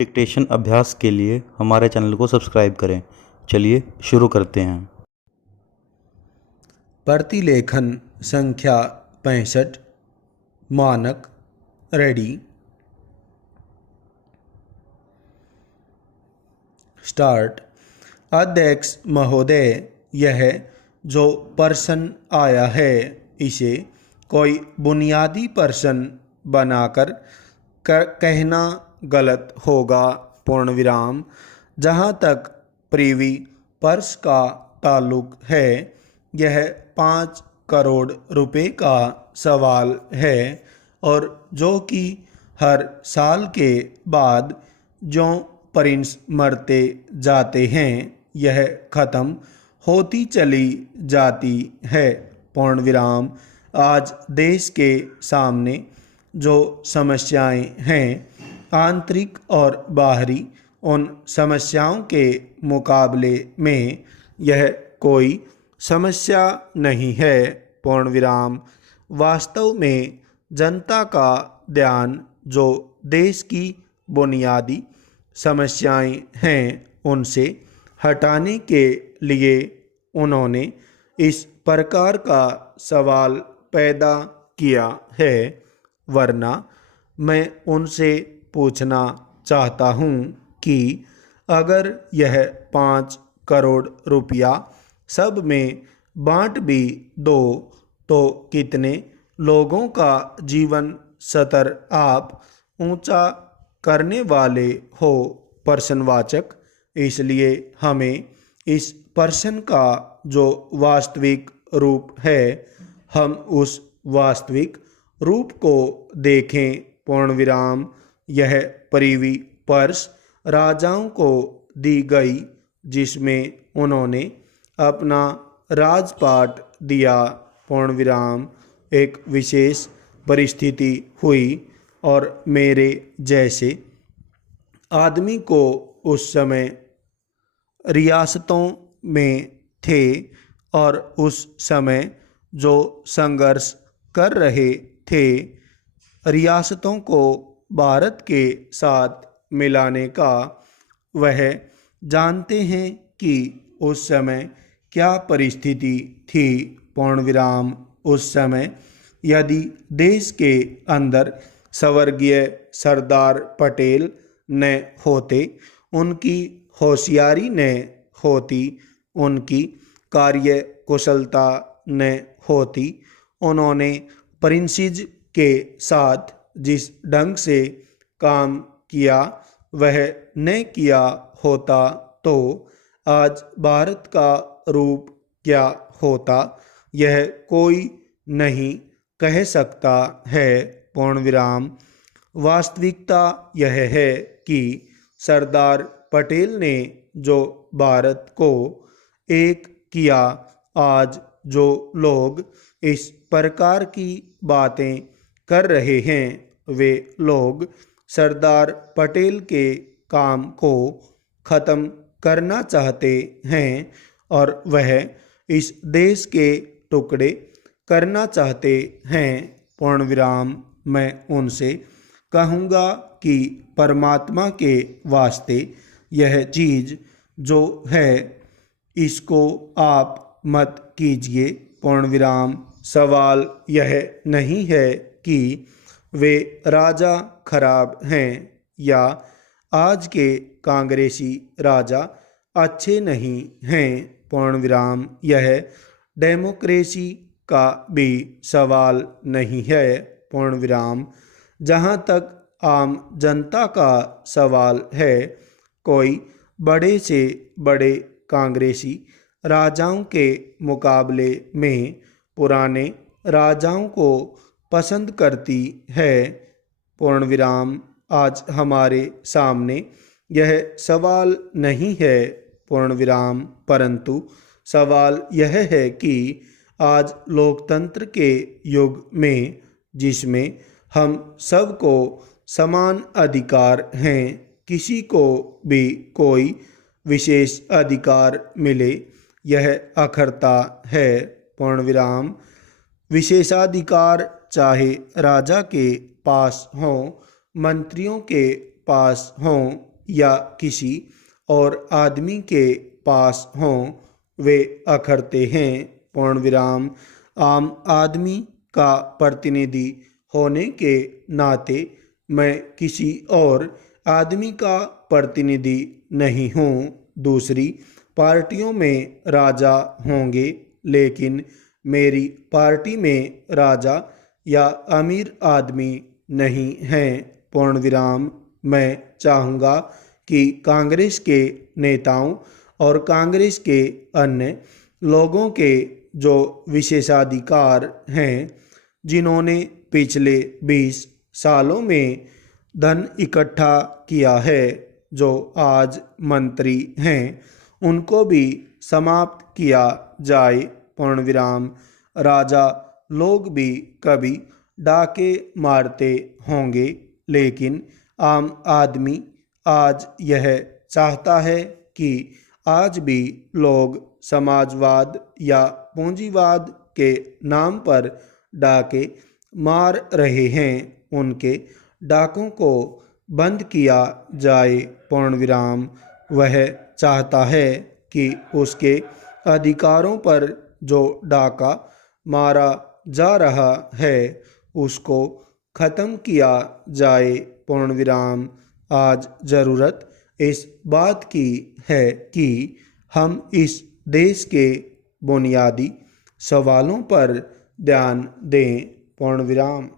Dictation अभ्यास के लिए हमारे चैनल को सब्सक्राइब करें। चलिए शुरू करते हैं। प्रतिलेखन संख्या 65 मानक रेडी स्टार्ट। अध्यक्ष महोदय, यह जो प्रश्न आया है इसे कोई बुनियादी प्रश्न बनाकर कहना गलत होगा। पूर्ण विराम। जहाँ तक प्रीवी पर्स का ताल्लुक है, यह 5 करोड़ रुपए का सवाल है और जो कि हर साल के बाद जो प्रिंस मरते जाते हैं यह ख़त्म होती चली जाती है। पूर्ण विराम। आज देश के सामने जो समस्याएं हैं, आंतरिक और बाहरी, उन समस्याओं के मुकाबले में यह कोई समस्या नहीं है। पूर्ण विराम। वास्तव में जनता का ध्यान जो देश की बुनियादी समस्याएं हैं उनसे हटाने के लिए उन्होंने इस प्रकार का सवाल पैदा किया है। वरना मैं उनसे पूछना चाहता हूँ कि अगर यह 5 करोड़ रुपया सब में बांट भी दो तो कितने लोगों का जीवन स्तर आप ऊंचा करने वाले हो। प्रश्नवाचक। इसलिए हमें इस प्रश्न का जो वास्तविक रूप है, हम उस वास्तविक रूप को देखें। पूर्ण विराम। यह प्रीवी पर्स राजाओं को दी गई जिसमें उन्होंने अपना राजपाट दिया। पूर्ण विराम। एक विशेष परिस्थिति हुई और मेरे जैसे आदमी को उस समय रियासतों में थे और उस समय जो संघर्ष कर रहे थे रियासतों को भारत के साथ मिलाने का, वह जानते हैं कि उस समय क्या परिस्थिति थी। पूर्ण विराम। उस समय यदि देश के अंदर स्वर्गीय सरदार पटेल न होते, उनकी होशियारी न होती, उनकी कार्य कुशलता न होती, उन्होंने प्रिंसेस के साथ जिस ढंग से काम किया वह न किया होता तो आज भारत का रूप क्या होता, यह कोई नहीं कह सकता है। पूर्ण विराम। वास्तविकता यह है कि सरदार पटेल ने जो भारत को एक किया, आज जो लोग इस प्रकार की बातें कर रहे हैं वे लोग सरदार पटेल के काम को ख़त्म करना चाहते हैं और वह इस देश के टुकड़े करना चाहते हैं। पूर्ण विराम। मैं उनसे कहूँगा कि परमात्मा के वास्ते यह चीज़ जो है इसको आप मत कीजिए। पूर्ण विराम। सवाल यह नहीं है कि वे राजा खराब हैं या आज के कांग्रेसी राजा अच्छे नहीं हैं। पूर्ण विराम। यह डेमोक्रेसी का भी सवाल नहीं है। पूर्ण विराम। जहाँ तक आम जनता का सवाल है, कोई बड़े से बड़े कांग्रेसी राजाओं के मुकाबले में पुराने राजाओं को पसंद करती है। पूर्ण विराम। आज हमारे सामने यह सवाल नहीं है। पूर्ण विराम। परंतु सवाल यह है कि आज लोकतंत्र के युग में जिसमें हम सबको समान अधिकार हैं, किसी को भी कोई विशेष अधिकार मिले यह अखरता है। पूर्ण विराम। विशेषाधिकार चाहे राजा के पास हों, मंत्रियों के पास हों या किसी और आदमी के पास हों वे अखरते हैं। पूर्ण विराम। आम आदमी का प्रतिनिधि होने के नाते मैं किसी और आदमी का प्रतिनिधि नहीं हूँ। दूसरी पार्टियों में राजा होंगे लेकिन मेरी पार्टी में राजा या अमीर आदमी नहीं हैं। पूर्ण विराम। मैं चाहूँगा कि कांग्रेस के नेताओं और कांग्रेस के अन्य लोगों के जो विशेषाधिकार हैं, जिन्होंने पिछले 20 सालों में धन इकट्ठा किया है, जो आज मंत्री हैं, उनको भी समाप्त किया जाए। पूर्ण विराम। राजा लोग भी कभी डाके मारते होंगे लेकिन आम आदमी आज यह चाहता है कि आज भी लोग समाजवाद या पूंजीवाद के नाम पर डाके मार रहे हैं। उनके डाकों को बंद किया जाए। पूर्ण विराम। वह चाहता है कि उसके अधिकारों पर जो डाका मारा जा रहा है उसको ख़त्म किया जाए। पूर्ण विराम। आज ज़रूरत इस बात की है कि हम इस देश के बुनियादी सवालों पर ध्यान दें। पूर्ण विराम।